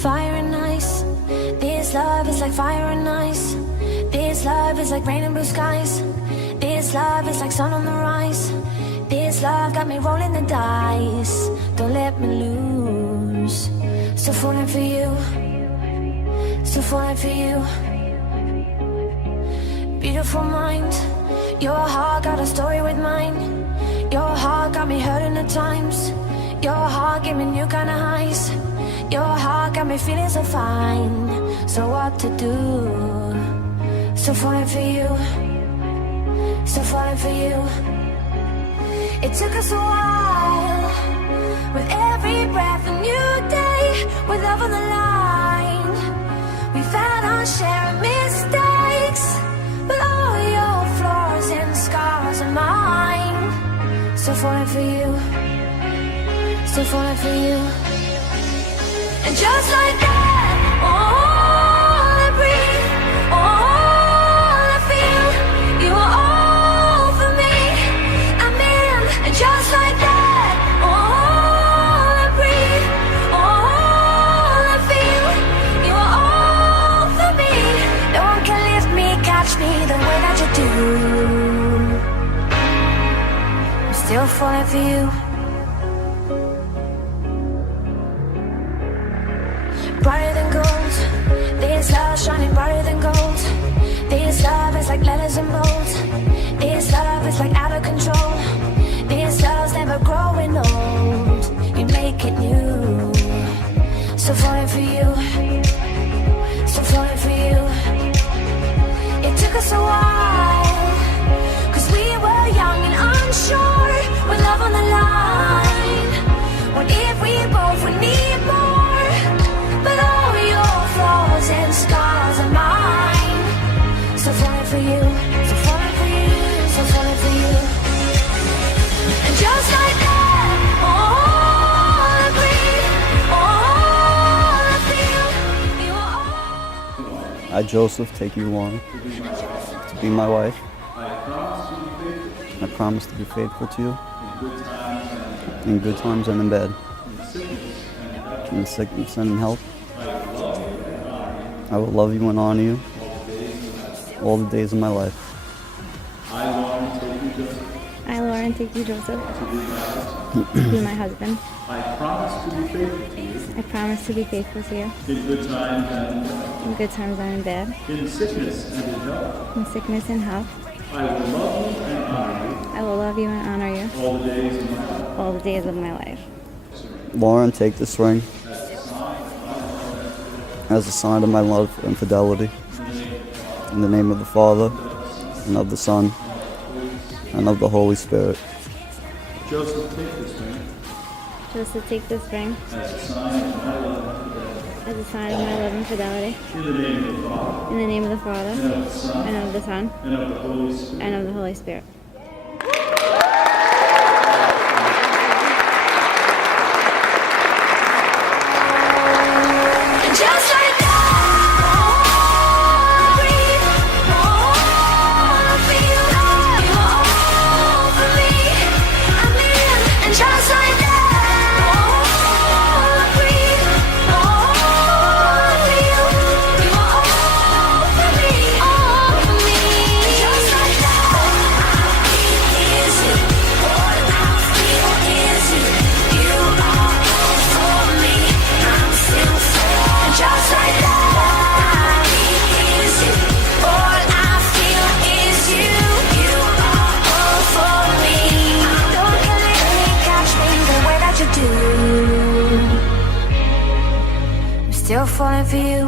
fire and ice. This love is like fire and ice. This love is like rain and blue skies. This love is like sun on the rise. This love got me rolling the dice. Don't let me lose. Still falling for you. Still falling for you. Beautiful mind. Your heart got a story with mine. Your heart got me hurting at times. Your heart gave me new kind of highs. Your heart got me feeling so fine. So what to do? Still falling for you. Still falling for you. It took us a while. With every breath a new day. With love on the line. We've had our share of mistakes. But all your flaws and scars are mine. Still falling for you. Still falling for you. And just like that, all I breathe, all I feel, you are all for me. I'm in. And just like that, all I breathe, all I feel, you are all for me. No one can lift me, catch me the way that you do. I'm still falling for you. Brighter than gold. This love shining brighter than gold. This love is like letters in bold. This love is like out of control. This love's never growing old. You make it new. Still falling for you. Still falling for you. It took us a while, 'cause we were young and unsure. With love on the line. What if we both would need more? But all your flaws and scars are mine. So falling for you, so falling for you, so falling for you. And just like that, all I breathe, all I feel, you are all. I, Joseph, take you, Lauren, to be my wife. I promise to be faithful to you in good times and in bad, in sickness and in health. I will love you and honor you all the days of my life. I, Lauren, take you, Joseph, to be my husband. I promise to be faithful to you I promise to be faithful to you in good times and in good times and in bad, in sickness and in health. in sickness and health. I will love you and honor you I will love you and honor you all the days of my life. all the days of my life. Lauren, take this ring as a sign of my love and fidelity. In the name of the Father, and of the Son, and of the Holy Spirit. Joseph, take this ring Joseph, take this ring as a sign of my love and fidelity. as a sign of my love and fidelity. In the name of the Father, In the name of the Father, and of the Son, and of the Son, and of the Holy Spirit. and of the Holy Spirit. And just like that, all I breathe, all I feel, you are all for me. I'm in. And just like that, all I breathe, all I feel, you are all for me, all for me. And just like that, is it? All I feel is you. You are all for me. I'm still for. And just like that, is it? All I feel is you. You are all for me. Don't you let me catch me the way that you do. I'm still falling for you.